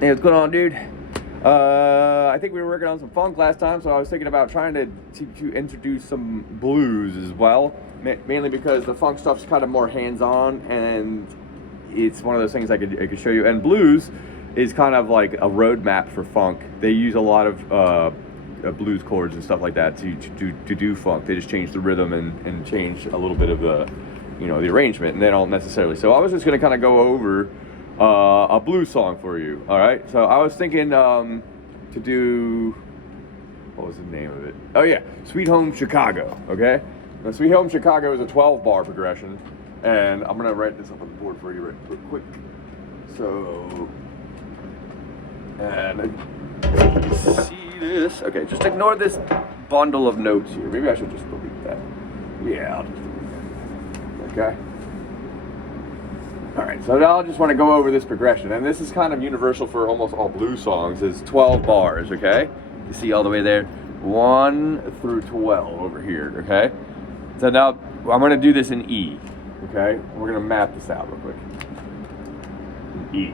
Hey, what's going on, dude? I think we were working on some funk last time, so I was thinking about trying to introduce some blues as well. Mainly because the funk stuff's kind of more hands-on, and it's one of those things I could show you. And blues is kind of like a roadmap for funk. They use a lot of blues chords and stuff like that to do funk. They just change the rhythm and change a little bit of the arrangement, and they don't necessarily. So I was just gonna kind of go over a blues song for you. All right. So I was thinking to do, what was the name of it? Oh yeah, Sweet Home Chicago. Okay. Now, Sweet Home Chicago is a 12-bar progression, and I'm gonna write this up on the board for you real quick. So, and you can see this. Okay, just ignore this bundle of notes here. Maybe I should just delete that. Yeah, I'll just delete that. Okay. All right, so now I just want to go over this progression, and this is kind of universal for almost all blues songs. It's 12 bars, okay? You see all the way there, 1 through 12 over here, okay? So now I'm going to do this in E, okay? We're going to map this out real quick. E.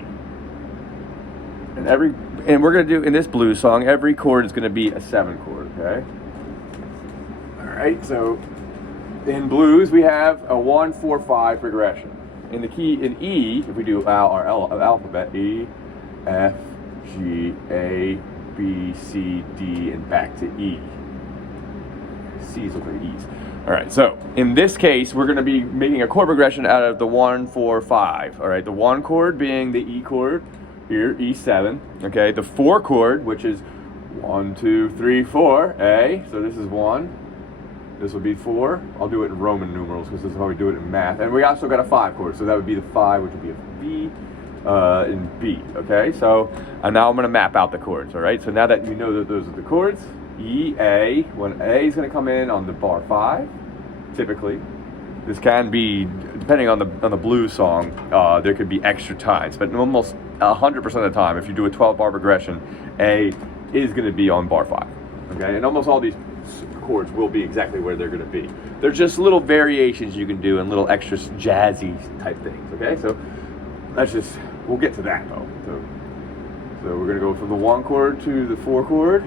And we're going to do in this blues song, every chord is going to be a 7 chord, okay? All right, so in blues we have a 1, 4, 5 progression. In the key in E, if we do our alphabet, E, F, G, A, B, C, D, and back to E. C's look like E's. All right, so in this case, we're going to be making a chord progression out of the 1, 4, 5. All right, the 1 chord being the E chord here, E7. Okay, the 4 chord, which is 1, 2, 3, 4, A. So this is 1. This will be 4. I'll do it in Roman numerals because this is how we do it in math. And we also got a 5 chord, so that would be the 5, which would be a B and B. Okay, so now I'm going to map out the chords. All right, so now that you know that those are the chords, E, A. When A is going to come in on the bar 5, typically. This can be, depending on the blues song, there could be extra times, but almost 100% of the time, if you do a 12-bar progression, A is going to be on bar 5. Okay, and almost all these chords will be exactly where they're going to be. They're just little variations you can do and little extra jazzy type things. Okay, so we'll get to that though. So we're going to go from the 1 chord to the 4 chord,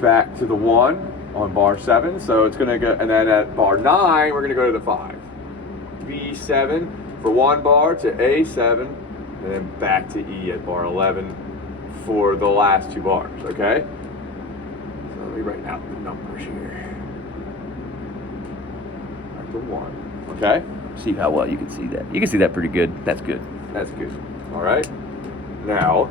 back to the 1 on bar 7. So it's going to go, and then at bar 9 we're going to go to the 5. B7 for 1 bar to A7, and then back to E at bar 11 for the last 2 bars. Okay. Let me write out the numbers here. Back to 1. Okay? See how well you can see that. You can see that pretty good. That's good. That's good. All right? Now,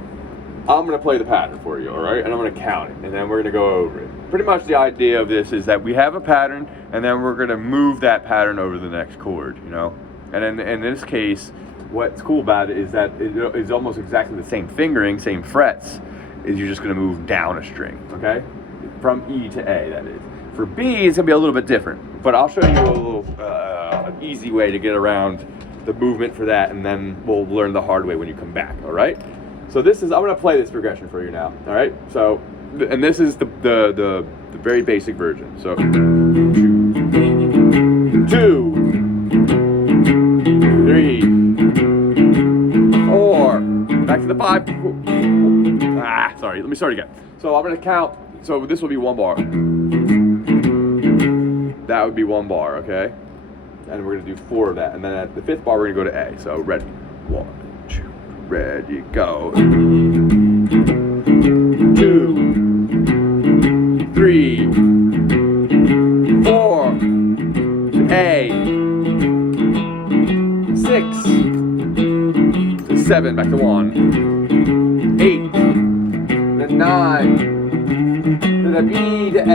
I'm going to play the pattern for you, all right? And I'm going to count it, and then we're going to go over it. Pretty much the idea of this is that we have a pattern, and then we're going to move that pattern over the next chord, you know? And in this case, what's cool about it is that it is almost exactly the same fingering, same frets, is you're just going to move down a string, okay? From E to A, that is. For B, it's going to be a little bit different, but I'll show you a little an easy way to get around the movement for that, and then we'll learn the hard way when you come back, all right? So I'm going to play this progression for you now, all right? So, and this is the very basic version. So, 2, 3, 4, back to the 5. Sorry, let me start again. So I'm going to count. So this will be 1 bar. That would be 1 bar, okay? And we're going to do 4 of that. And then at the 5th bar, we're going to go to A. So ready. 1, 2, ready, go. 2, 3, 4, to A. 6, to 7, back to 1. 8, to 9. To the B to A.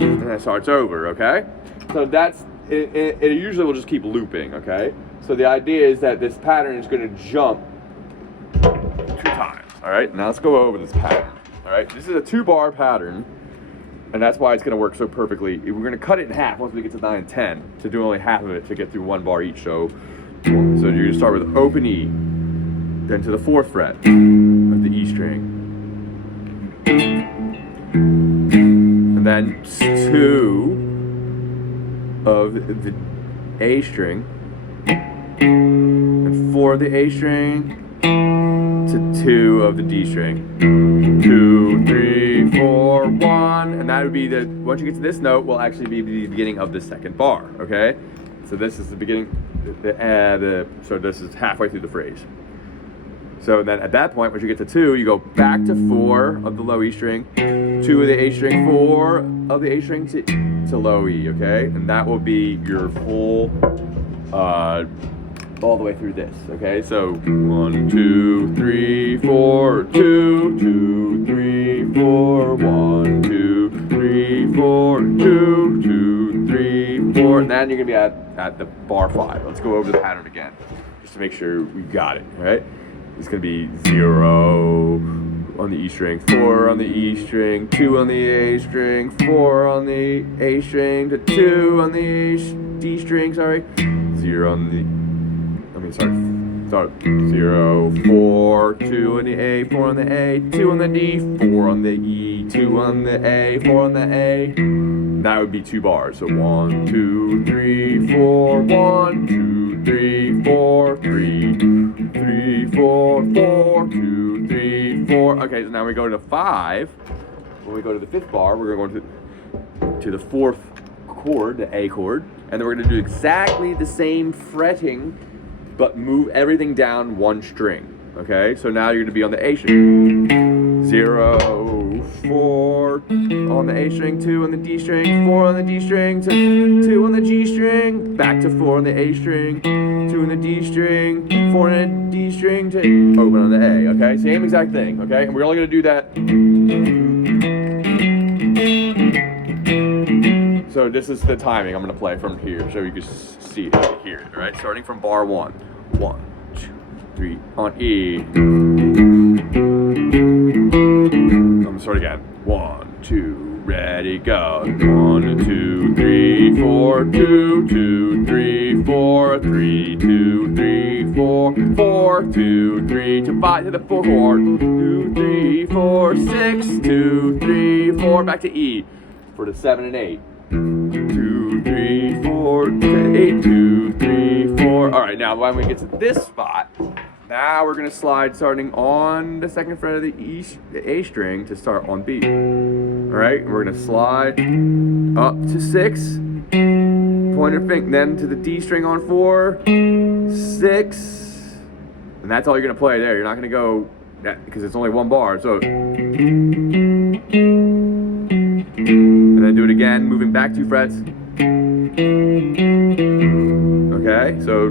And that starts over, okay? So that's, it usually will just keep looping, okay? So the idea is that this pattern is going to jump 2 times, all right? Now let's go over this pattern, all right? This is a 2-bar pattern, and that's why it's going to work so perfectly. We're going to cut it in half once we get to 9 and 10 to do only half of it to get through 1 bar each. So you're going to start with open E, then to the 4th fret of the E string, and then 2, of the A string, and 4 of the A string, to 2 of the D string. 2, 3, 4, 1, and that would be the, once you get to this note, will actually be the beginning of the second bar, okay? So this is the beginning, so this is halfway through the phrase. So then at that point, once you get to 2, you go back to 4 of the low E string, 2 of the A string, 4 of the A string to low E, okay? And that will be your full, all the way through this, okay? So 1, 2, 3, 4, 2, 2, 3, 4, 1, 2, 3, 4, 2, 2, 3, 4, and then you're gonna be at the bar 5. Let's go over the pattern again, just to make sure we got it, right? It's gonna be 0 on the E string, 4 on the E string, 2 on the A string, 4 on the A string, to 2 on the D string, sorry, 0 on the, start 0, 4, 2 on the A, 4 on the A, 2 on the D, 4 on the E, 2 on the A, 4 on the A. That would be 2 bars. So 1, 2, 3, 4, 1, 2, 3, 4, 3, 3, 4, 4, 2, 3, 4. Okay, so now we go to 5. When we go to the 5th bar, we're going to the 4th chord, the A chord, and then we're going to do exactly the same fretting, but move everything down 1 string, okay? So now you're gonna be on the A string. 0, 4 on the A string, 2 on the D string, 4 on the D string, to 2 on the G string, back to 4 on the A string, 2 on the D string, 4 on the D string, to open on the A, okay? Same exact thing, okay? And we're only gonna do that. So this is the timing I'm gonna play from here, so you can see it, hear it, right? Starting from bar 1. 1, 2, 3 on E. I'm gonna start again. 1, 2, ready, go. 1, 2, 3, 4, 2, 2, 3, 4, 3, 2, 3, 4, 4, 2, 3, to 5 to the 4 chord. 2, 3, 4, 6, 2, 3, 4, back to E for the 7 and 8. 2, 3, 4, 8, 2, 3, 4. All right, now when we get to this spot, now we're gonna slide starting on the 2nd fret of the A string to start on B. All right, and we're gonna slide up to 6, pointer finger, then to the D string on 4, 6, and that's all you're gonna play there. You're not gonna go, because it's only 1 bar, so. And then do it again, moving back 2 frets. Okay, so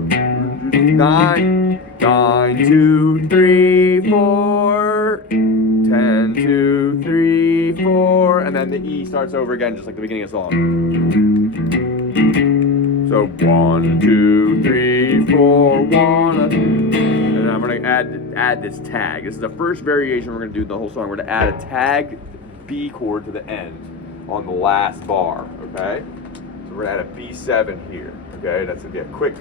9, 2, 3, 4, 10, 2, 3, 4, and then the E starts over again, just like the beginning of the song. So 1, 2, 3, 4, 1, and I'm gonna add this tag. This is the first variation we're gonna do the whole song. We're gonna add a tag B chord to the end on the last bar, okay? So we're gonna add a B7 here, okay? That's gonna be a quick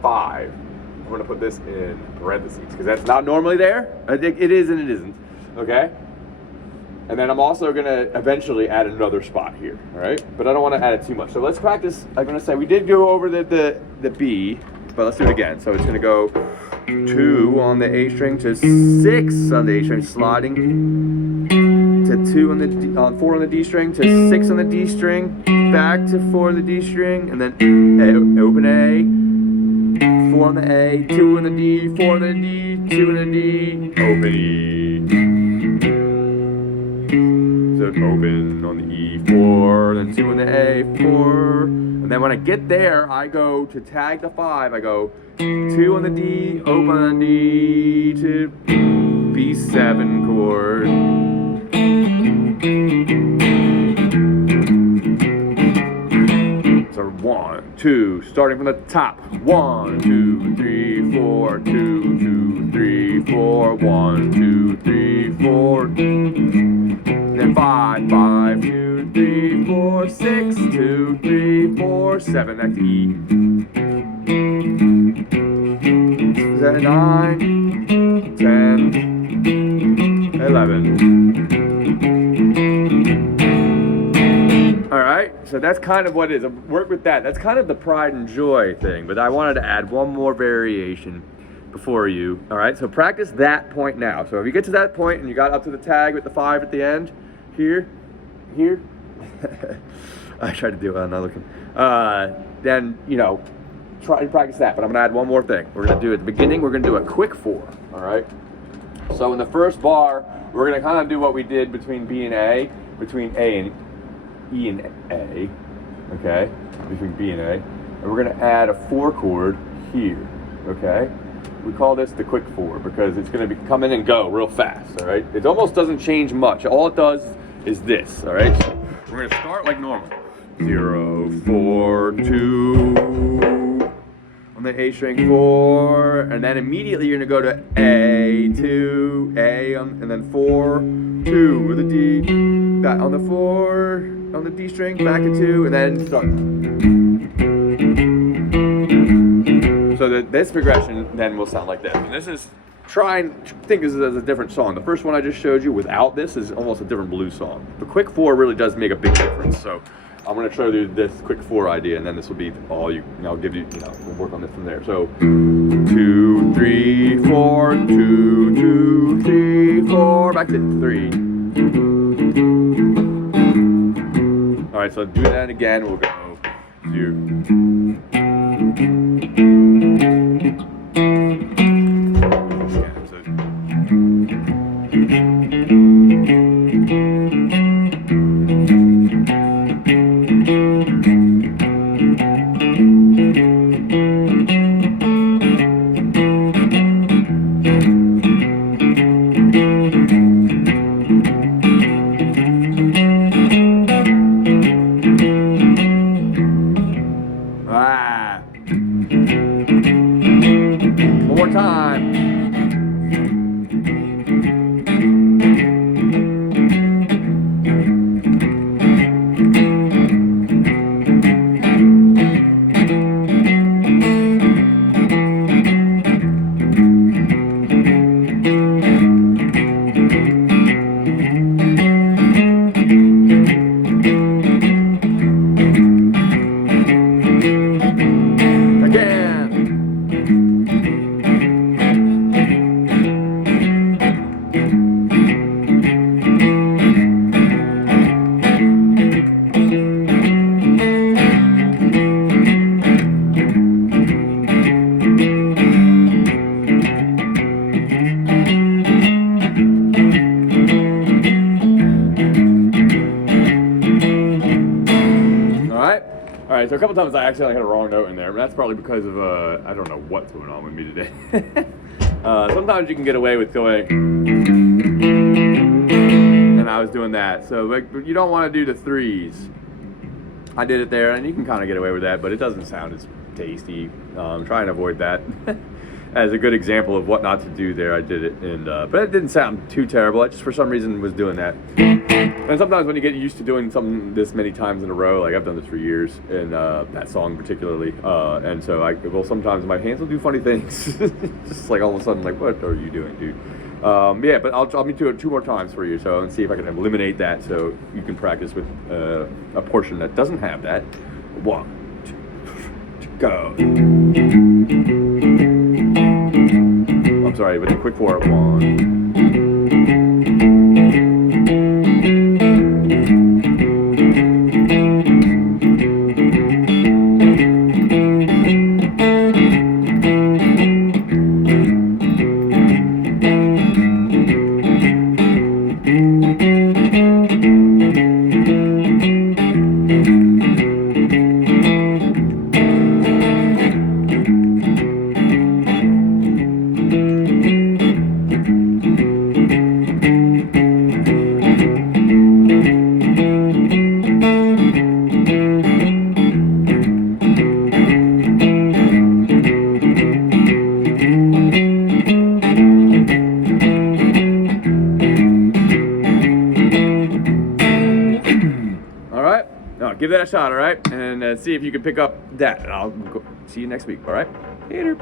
5. I'm gonna put this in parentheses because that's not normally there. I think it is and it isn't, okay? And then I'm also gonna eventually add another spot here, all right? But I don't wanna add it too much. So let's practice. I'm gonna say we did go over the B, but let's do it again. So it's gonna go 2 on the A string to 6 on the A string, sliding to 2 on the 4 on the D string to 6 on the D string, back to 4 on the D string, and then open A, 4 on the A, 2 on the D, 4 on the D, 2 on the D, open E. So open on the E, 4, then 2 on the A, 4, and then when I get there, I go to tag the 5. I go 2 on the D, open on the D, to B7 chord. So 1, 2, starting from the top. 1, 2, 3, 4, 2, 2, 3, 4, 1, 2, 3, 4. Then 5, 5, 2, 3, 4, 6, 2, 3, 4, 7. That's E. 9, 10, 11. All right. so that's kind of what it is. Work with that. That's kind of the pride and joy thing, but I wanted to add one more variation before you. All right, so practice that point now. So if you get to that point and you got up to the tag with the 5 at the end, here, I tried to do it, I'm not looking. Then, you know, try to practice that, but I'm gonna add one more thing. We're gonna do at the beginning, we're gonna do a quick 4, all right? So in the first bar, we're gonna kind of do what we did between B and A, between A and E and A, okay? Between B and A. And we're gonna add a 4 chord here, okay? We call this the quick 4 because it's gonna be come in and go real fast, all right? It almost doesn't change much. All it does is this, all right? So we're gonna start like normal. 0, 4, 2, on the A string 4, and then immediately you're gonna go to A, 2, A, and then 4, 2 with a D, back on the 4, on the D string, back to 2, and then start. So that this progression then will sound like this. And this is, think this is a different song. The first one I just showed you without this is almost a different blues song. The quick 4 really does make a big difference. So I'm going to show you this quick 4 idea, and then this will be all you, I'll give you, we'll work on this from there. So 2, 3, 4, 2, 2, 3, 4, back to 3. All right, so do that again. We'll go 2. One more time. All right, so a couple times I accidentally had a wrong note in there, but that's probably because of, I don't know what's going on with me today. Sometimes you can get away with going, and I was doing that. So like, you don't want to do the 3s. I did it there, and you can kind of get away with that, but it doesn't sound as tasty. Try and avoid that. As a good example of what not to do there, I did it, and but it didn't sound too terrible. I just for some reason was doing that. And sometimes when you get used to doing something this many times in a row, like I've done this for years, and that song particularly, and so sometimes my hands will do funny things. Just like all of a sudden, like, what are you doing, dude? Yeah, but I'll do it 2 more times for you, so and see if I can eliminate that, so you can practice with a portion that doesn't have that. 1, 2, go. I'm sorry, but the quick 4 at 1. Give that a shot, all right? And see if you can pick up that. And I'll see you next week, all right? Later.